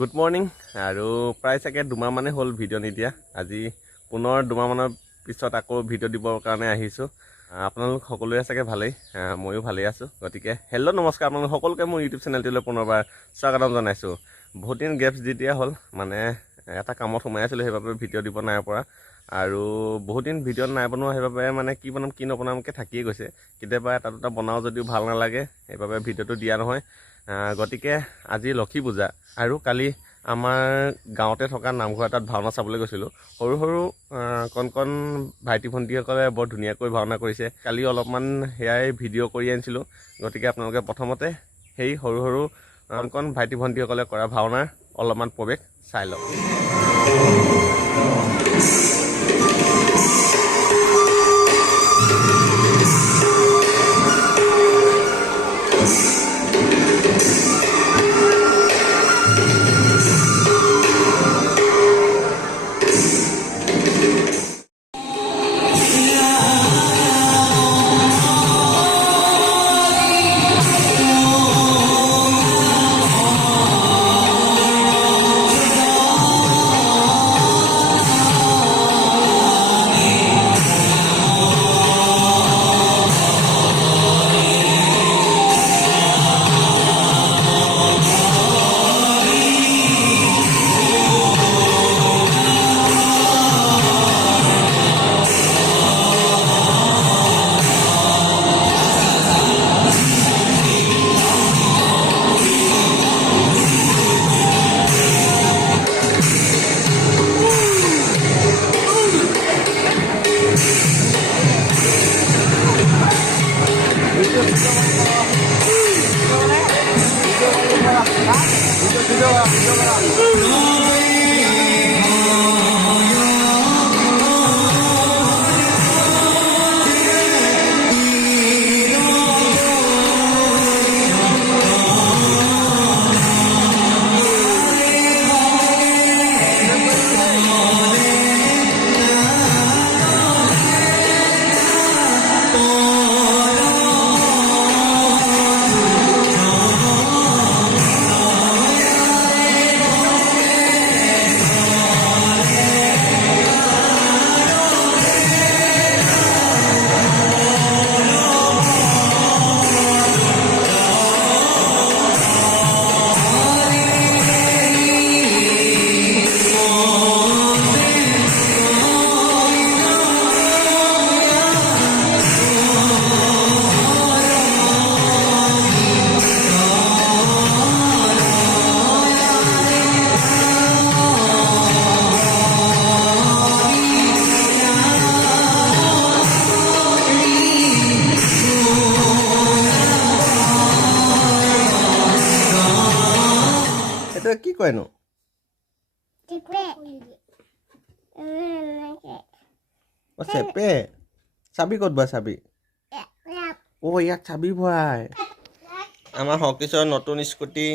Good morning আৰু প্ৰায় চাগে দুমাহ মানে হ'ল ভিডিঅ' নিদিয়া। আজি পুনৰ দুমাহ মানৰ পিছত আকৌ ভিডিঅ' দিবৰ কাৰণে আহিছোঁ। আপোনালোক সকলোৱে চাগে ভালেই, ময়ো ভালেই আছোঁ। গতিকে হেল্ল' নমস্কাৰ, আপোনালোক সকলোকে মোৰ ইউটিউব চেনেলটোলৈ পুনৰবাৰ স্বাগতম জনাইছোঁ। বহুত দিন গেপছ দি দিয়া হ'ল, মানে এটা কামত সোমাই আছিলোঁ, সেইবাবে ভিডিঅ' দিব নাই পৰা। আৰু বহুত দিন ভিডিঅ'ত নাই বনোৱা, সেইবাবে মানে কি বনাম কি নবনামকৈ থাকিয়ে গৈছে। কেতিয়াবা এটা দুটা বনাওঁ যদিও ভাল নালাগে, সেইবাবে ভিডিঅ'টো দিয়া নহয়। গতিকে আজি লক্ষী পূজা আৰু কালি আমাৰ গাঁৱতে থকা নামঘৰ এটাত ভাওনা চাবলৈ গৈছিলোঁ। সৰু সৰু কণ কণ ভাইটি ভণ্টিসকলে বৰ ধুনীয়াকৈ ভাওনা কৰিছে। কালি অলপমান সেয়াই ভিডিঅ' কৰি আনিছিলোঁ। গতিকে আপোনালোকে প্ৰথমতে সেই সৰু সৰু কণ কণ ভাইটি ভণ্টিসকলে কৰা ভাওনাৰ অলপমান প্ৰৱেশ চাই লওক। কি কয়নো? চেপে চাবি ক'ত বা চাবি? ইয়াত চাবি ভৰাই। আমাৰ হকিছৰ নতুন স্কুটি।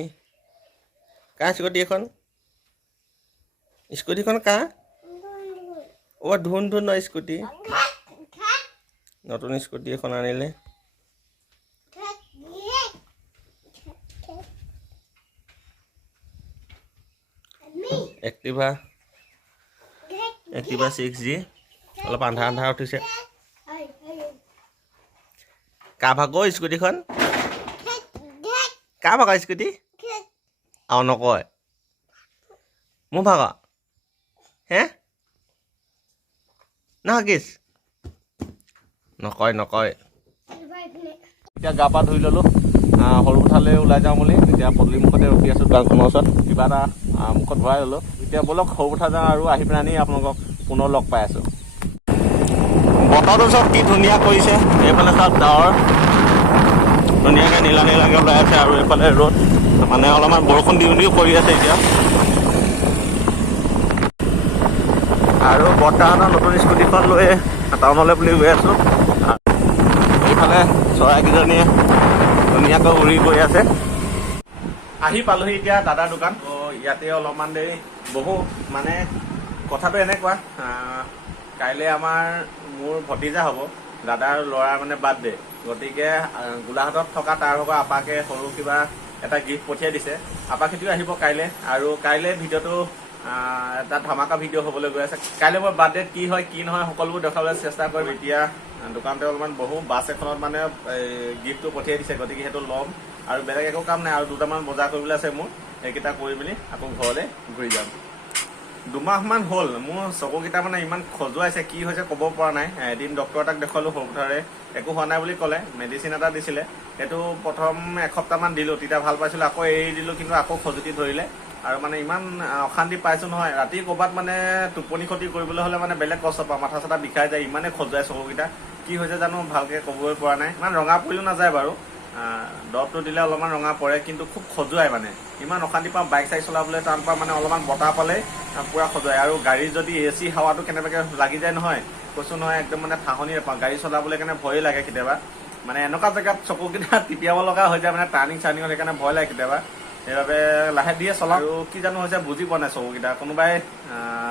কাৰ স্কুটি এখন? স্কুটিখন কাৰ? ধুন ধুন স্কুটি। নতুন স্কুটি এখন আনিলে। Activa 6G। অলপ আন্ধাৰ উঠিছে। কাৰ ভাগৰ স্কুটিখন? কাৰ ভাগৰ স্কুটি? আৰু নকয় মোৰ ভাগৰ হে নহকিছ নকয়। এতিয়া গা পা ধুই ল'লোঁ, সৰু পথাৰলৈ ওলাই যাওঁ বুলি। এতিয়া পদূলি মুখতে ৰখি আছোঁ দোকানখনৰ ওচৰত। কিবা এটা মুখত ভৰাই ল'লোঁ। এতিয়া ব'লক সৰু পথাৰ যাওঁ আৰু আহি পেলাই আপোনালোকক পুনৰ লগ পাই আছোঁ। বতৰটো চব কি ধুনীয়া কৰিছে। এইফালে চব ডাৱৰ ধুনীয়াকৈ নীলা নীলাকৈ ওলাই আছে, আৰু এইফালে ৰ'দ, মানে অলপমান বৰষুণ দিও কৰি আছে এতিয়া। আৰু বৰ্তাহঁতৰ নতুন স্কুটিখন লৈ টাউনলৈ বুলি গৈ আছোঁ। এইফালে চৰাইকেইজনীয়ে ধুনীয়াকৈ উৰি গৈ আছে। আহি পালোহি এতিয়া দাদাৰ দোকান। ইয়াতে অলপমান দেৰি বহু, মানে কথাটো এনেকুৱা, কাইলৈ মোৰ ভতিজা হ'ব, দাদাৰ ল'ৰাৰ মানে বাৰ্থডে। গতিকে গোলাঘাটত থকা তাৰ ভাগৰ আপাকে সৰু কিবা এটা গিফ্ট পঠিয়াই দিছে। আপাখিতিও আহিব কাইলৈ, আৰু কাইলৈ ভিডিঅ'টো এটা ধামাকা ভিডিঅ' হ'বলৈ গৈ আছে। কাইলৈ মোৰ বাৰ্থডেত কি হয় কি নহয় সকলোবোৰ দেখাবলৈ চেষ্টা কৰিম। এতিয়া দোকানতে অলপমান বহো, বাছ এখনত মানে গিফ্টটো পঠিয়াই দিছে, গতিকে সেইটো ল'ম। আৰু বেলেগ একো কাম নাই, আৰু দুটামান বজাৰ কৰিবলৈ আছে মোৰ, সেইকেইটা কৰি মেলি আকৌ ঘৰলৈ ঘূৰি যাম। 2 মাহমান হ'ল মোৰ চকুকেইটা মানে ইমান খজুৱাইছে, কি হৈছে ক'ব পৰা নাই। এদিন ডক্তৰ এটাক দেখুৱালোঁ, সৰুথাৰে একো হোৱা নাই বুলি ক'লে, মেডিচিন এটা দিছিলে। সেইটো প্ৰথম এসপ্তাহমান দিলোঁ, তেতিয়া ভাল পাইছিলোঁ, আকৌ এৰি দিলোঁ, কিন্তু আকৌ খজুতি ধৰিলে। আৰু মানে ইমান অশান্তি পাইছোঁ নহয়, ৰাতি ক'ৰবাত মানে টোপনি ক্ষতি কৰিবলৈ হ'লে মানে বেলেগ কষ্ট পাওঁ, মাথা চাথা বিষাই যায়, ইমানেই খজুৱাই চকুকেইটা। কি হৈছে জানো ভালকৈ ক'বই পৰা নাই। ইমান ৰঙা পৰিও নাযায় বাৰু, দৰৱটো দিলে অলপমান ৰঙা পৰে, কিন্তু খুব খজুৱাই মানে ইমান অশান্তি পাওঁ। বাইক চাইক চলাবলৈ টান পাওঁ, মানে অলপমান বতাহ পালেই পূৰা খজুৱাই। আৰু গাড়ীৰ যদি AC হাৱাটো কেনেবাকৈ লাগি যায় নহয়, কৈছোঁ নহয়, একদম মানে ঠাহনি নাপাওঁ। গাড়ী চলাবলৈ কাৰণে ভয়ে লাগে কেতিয়াবা, মানে এনেকুৱা জেগাত চকুকেইটা টিপিয়াব লগা হৈ যায়, মানে টাৰ্ণিং চাৰ্ণিঙত, সেইকাৰণে ভয় লাগে কেতিয়াবা। সেইবাবে লাহে ধীৰে চলাওঁ। আৰু কি জানো হৈছে বুজি পোৱা নাই চকুকেইটা। কোনোবাই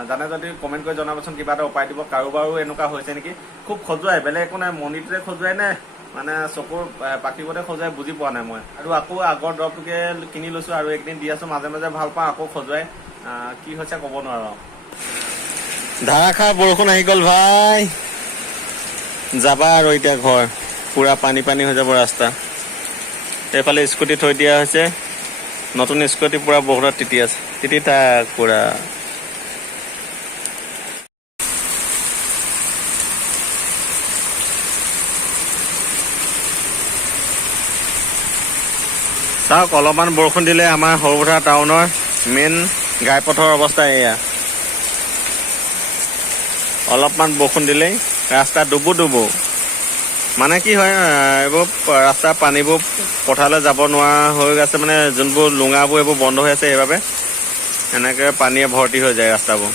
জানে যদি কমেণ্ট কৰি জনাবচোন, কিবা এটা উপায় দিব। কাৰোবাৰো এনেকুৱা হৈছে নেকি, খুব খজুৱাই, বেলেগ একো নাই, মণিটোৰে খজুৱাই নে মানে চকুৰ পাখিবোৰতে খজুৱাই বুজি পোৱা নাই মই। আৰু আকৌ আগৰ দৰৱটোকে কিনি লৈছোঁ, আৰু একদিন দি আছোঁ, মাজে মাজে ভাল পাওঁ, আকৌ খজুৱাই। কি হৈছে ক'ব নোৱাৰোঁ। ধাৰাসাৰ বৰষুণ আহি গ'ল ভাই, যাবা আৰু এতিয়া ঘৰ, পুৰা পানী পানী হৈ যাব ৰাস্তা। এইফালে স্কুটি থৈ দিয়া হৈছে, নতুন স্কুটি পুৰা বৰষুণত তিতি আছে, তিতি থাক পুৰা। চাওক, অলপমান বৰষুণ দিলে আমাৰ সৰুপথাৰ টাউনৰ মেইন ঘাইপথৰ অৱস্থা এয়া। অলপমান বৰষুণ দিলেই ৰাস্তা ডুবু ডুবু। মানে কি হয়, এইবোৰ ৰাস্তাৰ পানীবোৰ পথাৰলৈ যাব নোৱাৰা হৈ গৈছে, মানে যোনবোৰ লুঙাবোৰ এইবোৰ বন্ধ হৈ আছে, সেইবাবে এনেকৈ পানীয়ে ভৰ্তি হৈ যায় ৰাস্তাবোৰ।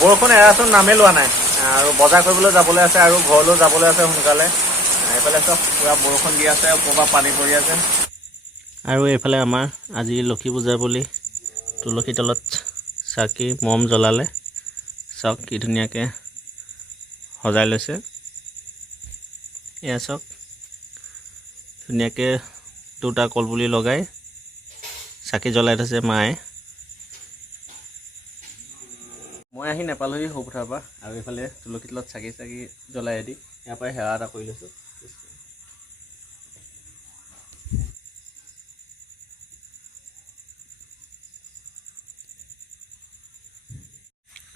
বৰষুণ এৰাচোন নামেই লোৱা নাই, আৰু বজাৰ কৰিবলৈ যাবলৈ আছে, আৰু ঘৰলৈও যাবলৈ আছে সোনকালে। এইফালে চব পুৰা বৰষুণ দি আছে, ওপৰৰ পৰা পানী পৰি আছে। আৰু এইফালে আমাৰ আজি লক্ষী পূজা বুলি তুলসী তলত চাকি মম জ্বলালে। চাওক কি ধুনীয়াকৈ সজাই লৈছে। এয়া চাওক, ধুনীয়াকৈ 2টা কলপুলি লগাই চাকি জ্বলাই থৈছে মায়ে। মই আহি নেপালোহি সৰুপথাৰৰ পৰা, আৰু এইফালে তুলসী তলত চাকি জ্বলাই দি ইয়াৰ পৰাই সেৱা এটা কৰি লৈছোঁ।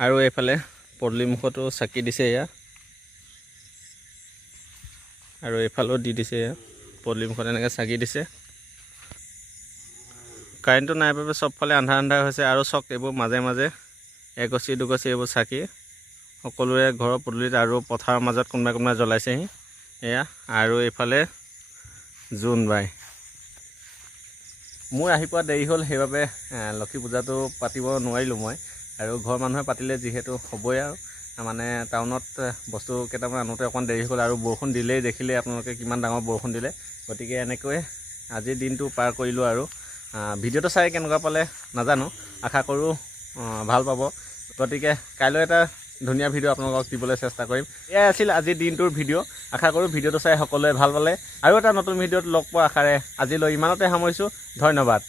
আৰু এইফালে পদূলিমুখতো চাকি দিছে এয়া, আৰু এইফালেও দি দিছে এয়া, পদূলিমুখত এনেকৈ চাকি দিছে। কাৰেণ্টটো নাই বাবে চবফালে আন্ধাৰ আন্ধাৰ হৈছে। আৰু চক এইবোৰ মাজে মাজে এগছি দুগছি এইবোৰ চাকি সকলোৰে ঘৰৰ পদূলিত আৰু পথাৰৰ মাজত কোনোবাই কোনোবাই জ্বলাইছেহি এয়া। আৰু এইফালে জোনবাই। মোৰ আহি পোৱা দেৰি হ'ল, সেইবাবে লক্ষী পূজাটো পাতিব নোৱাৰিলোঁ মই। আৰু ঘৰৰ মানুহে পাতিলে যিহেতু হ'বই, আৰু মানে টাউনত বস্তু কেইটামান আনোতে অকণমান দেৰি হ'ল, আৰু বৰষুণ দিলেই দেখিলে আপোনালোকে কিমান ডাঙৰ বৰষুণ দিলে। গতিকে এনেকৈ আজিৰ দিনটো পাৰ কৰিলোঁ। আৰু ভিডিঅ'টো চাই কেনেকুৱা পালে নাজানো, আশা কৰোঁ ভাল পাব। গতিকে কাইলৈ এটা ধুনীয়া ভিডিঅ' আপোনালোকক দিবলৈ চেষ্টা কৰিম। এয়াই আছিল আজিৰ দিনটোৰ ভিডিঅ'। আশা কৰোঁ ভিডিঅ'টো চাই সকলোৱে ভাল পালে। আৰু এটা নতুন ভিডিঅ'ত লগ পোৱাৰ আশাৰে আজিলৈ ইমানতে সামৰিছোঁ। ধন্যবাদ।